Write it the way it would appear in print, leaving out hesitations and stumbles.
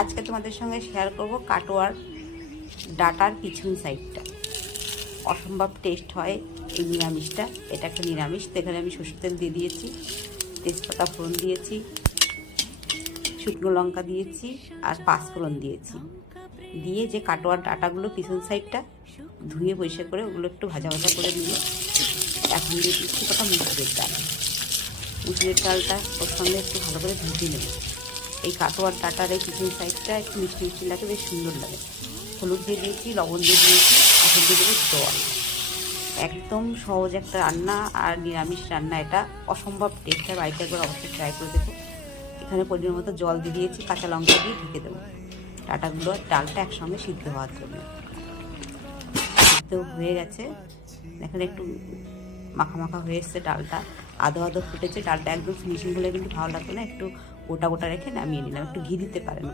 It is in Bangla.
আজকে তোমাদের সঙ্গে শেয়ার করব কাটোয়ার ডাটার পিছন সাইডটা। অসম্ভব টেস্ট হয় এই নিরামিষটা। এটা একটা নিরামিষ। তো এখানে আমি সরষের তেল দিয়ে দিয়েছি, তেজপাতা ফোড়ন দিয়েছি, শুকনো লঙ্কা দিয়েছি আর পাঁচফোড়ন দিয়েছি। দিয়ে যে কাটোয়ার ডাটাগুলো পিছন সাইডটা ধুয়ে পরিষ্কার করে ওগুলো একটু ভাজা ভাজা করে নিয়ে এখন দিয়ে দিচ্ছি কটা মুসুরের ডাল। মুসুরের ডালটা ওর সঙ্গে একটু ভালো করে ভেজে নেব। এই কাটোয়ার ডাটার এই পিছন সাইডটা একটু মিষ্টি মিষ্টি লাগে, বেশ সুন্দর লাগে। হলুদ দিয়ে দিয়েছি, লবণ দিয়ে দিয়েছি, এখন দিয়ে দেবো জল। একদম সহজ একটা রান্না আর নিরামিষ রান্না, এটা অসম্ভব টেস্ট হয়। বাড়িতে একবার অবশ্যই ট্রাই করে দেখো। এখানে পরিমাণ মতো জল দিয়ে দিয়েছি, কাঁচা লঙ্কা দিয়ে ঢেকে দেবো ডাটাগুলো আর ডালটা একসঙ্গে সিদ্ধ হওয়ার জন্য। সিদ্ধ হয়ে গেছে, এখানে একটু মাখা মাখা হয়ে এসছে ডালটা, আধো আধো ফুটেছে। ডালটা একদম ফিনিশিং হলে কিন্তু ভালো লাগবে না, একটু গোটা গোটা রেখে নামিয়ে নিলাম। একটু ঘি দিতে পারেন।